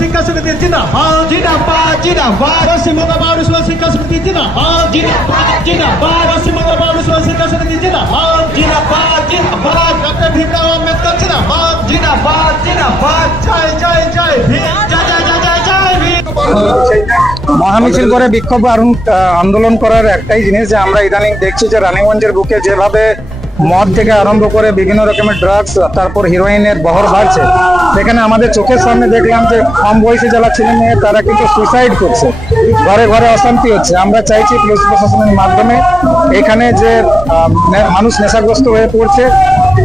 শিক্ষা সমিতি জিন্দাবাদ জিন্দাবাদ জিন্দাবাদ পশ্চিমবঙ্গ পৌরসভা শিক্ষা সমিতি জিন্দাবাদ জিন্দাবাদ জিন্দাবাদ পশ্চিমবঙ্গ পৌরসভা শিক্ষা সমিতি জিন্দাবাদ জিন্দাবাদ জিন্দাবাদ ডক্টর ভীমরাও আম্বেদকর জিন্দাবাদ জিন্দাবাদ জিন্দাবাদ জয় জয় জয় ভীম জয় জয় জয় জয় জয় ভীম। মহামিছিল করে বিক্ষোভ আন্দোলন করার একটাই জিনিস যে আমরা ইদানিং দেখছি যে রানীগঞ্জের বুকে যেভাবে মদ থেকে আরম্ভ করে বিভিন্ন রকমের ড্রাগস তারপর হিরোইনের বহর বাড়ছে, সেখানে আমাদের চোখের সামনে দেখলাম যে কম বয়সী যারা ছেলে মেয়ে তারা কিন্তু সুইসাইড করছে, ঘরে ঘরে অশান্তি হচ্ছে। আমরা চাইছি পুলিশ প্রশাসনের মাধ্যমে এখানে যে মানুষ নেশাগ্রস্ত হয়ে পড়ছে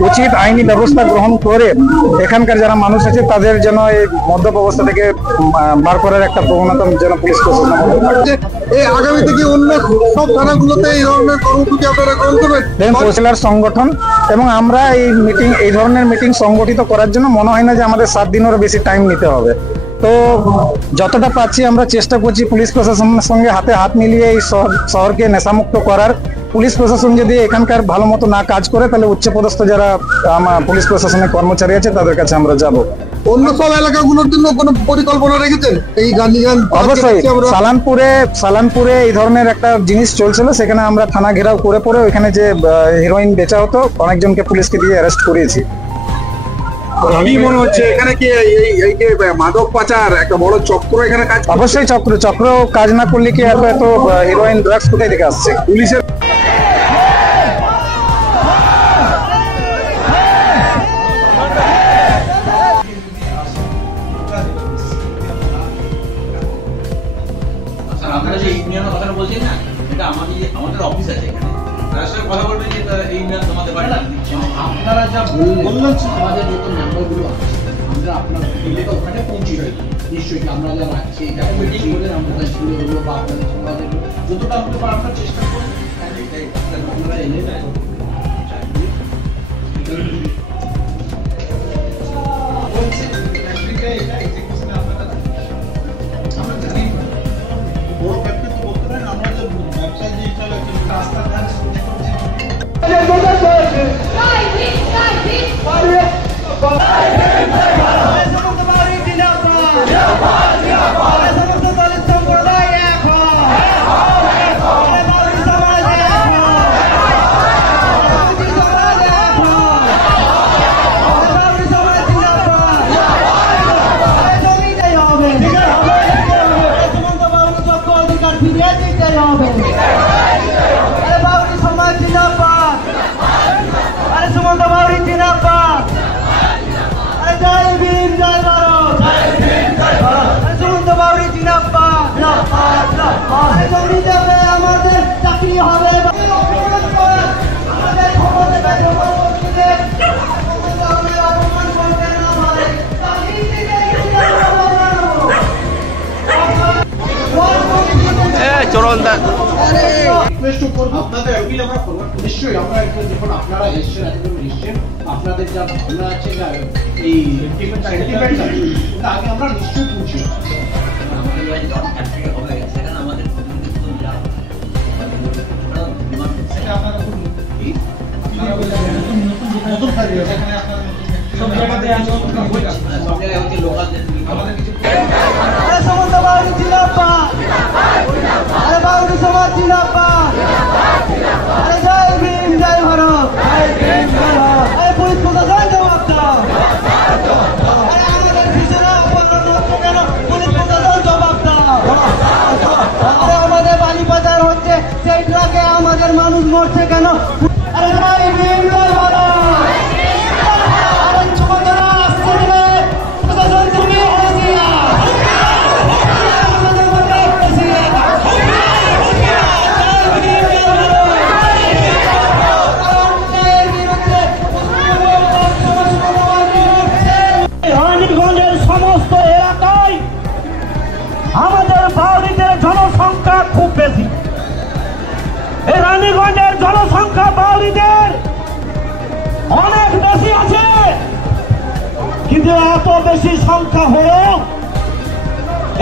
উচিত আইনি ব্যবস্থা গ্রহণ করে এখানকার যারা মানুষ আছে তাদের যেন এই মদ্যপ অবস্থা থেকে বার করার একটা প্রবণতা যেন পুলিশ প্রশাসন আগামী থেকে অন্য সব থানাগুলোতে এই ধরনের কর্মসূচি আপনারা গ্রহণ করবেন। উপজেলার সংগঠন এবং আমরা এই ধরনের মিটিং সংগঠিত করার জন্য মনে হয় না যে আমাদের 7 দিনেরও বেশি টাইম নিতে হবে। তো যতটা পাচ্ছি আমরা চেষ্টা করছি পুলিশ প্রশাসনের সঙ্গে হাতে হাত মিলিয়ে এই শহরকে নেশামুক্ত করার। পুলিশ প্রশাসন যদি এখানকার ভালো মতো না কাজ করে তাহলে উচ্চপদস্থ যারা পুলিশ প্রশাসনের কর্মচারী আছে তাদের কাছে আমরা যাব। অন্য সব এলাকাগুলোর জন্য কোনো পরিকল্পনা রেখেছেন? এই গান্ধীগঞ্জ অবশ্যই সালানপুরে এই ধরনের একটা জিনিস চলছিল, সেখানে আমরা থানা ঘেরাও করে পরে ওইখানে যে হিরোইন বেচা হতো অনেকজনকে পুলিশকে দিয়ে অ্যারেস্ট করিয়েছি। কি মনে হচ্ছে এখানে কি এই যে মাদক পাচার একটা বড় চক্র এখানে কাজ? অবশ্যই চক্র কাজ না করলে কি এত হিরোইন ড্রাগস কোথায় থেকে আসছে? পুলিশের আপনারা যে ইউনিয়নের কথাটা বলছেন না, এটা আমাদের অফিস আছে এখানে, তার সাথে কথা বলবেন যে এই ইউনিয়ন তোমাদের বাড়ি দিচ্ছে। আপনারা যা বললেন আমাদের যত মেম্বারগুলো আছে আমরা আপনার দিল্লিতে ওখানে পৌঁছে যাই নিশ্চয়ই। আমরা যা রাখছি এটা মিটিং করে আমরা স্কুলগুলো বা আপনাদের সমাজের যতটা হতে পারে আপনার চেষ্টা করুন। আপনারা এনে আমাদের চাকরি হবে। নিশ্চয়ই আমরা যখন আপনারা এসছেন নিশ্চয়ই আপনাদের যা ভাবনা আছে যা এই সেন্টিমেন্ট আছে আগে আমরা নিশ্চয়ই বুঝি। আমাদের বালি বাজার হচ্ছে সেই ট্রাকে আমাদের মানুষ মরছে কেন? রানীগঞ্জের জনসংখ্যা বাউরিদের অনেক বেশি আছে, কিন্তু এত বেশি সংখ্যা হলেও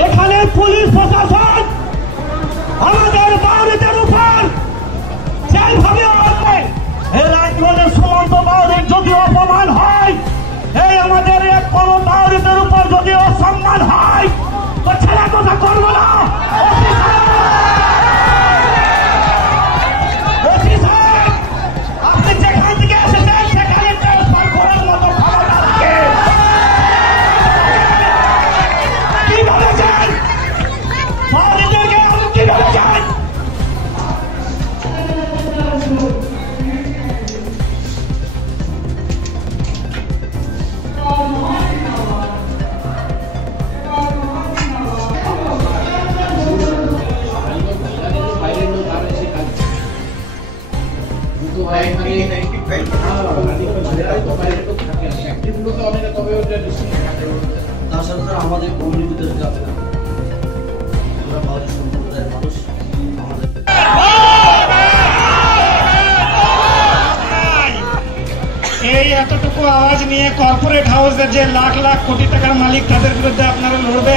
এখানে পুলিশ প্রশাসন আমাদের বাউরিদের উপর যেভাবে এই রানীগঞ্জের সুমন্ত বাউরির যদি অপমান হয়, এই আমাদের কোনো বাউরিদের উপর যদি অসম্মান হয়, তো ছেলে কথা করবো না। আপনি যেখান থেকে এসেছেন সেখানে ট্রান্সফার করার মতো ক্ষমতা রাখে। কি বলেছেন বাউরিদেরকে? আপনি কি বলেছেন? তার সাথে আমাদের কমিউনিটিদেরকে আমরা বাউরি সম্প্রদায়ের মানুষ আমাদের এই এতটুকু আওয়াজ নিয়ে কর্পোরেট হাউসের যে লাখ লাখ কোটি টাকার মালিক তাদের বিরুদ্ধে আপনারা লড়বেন?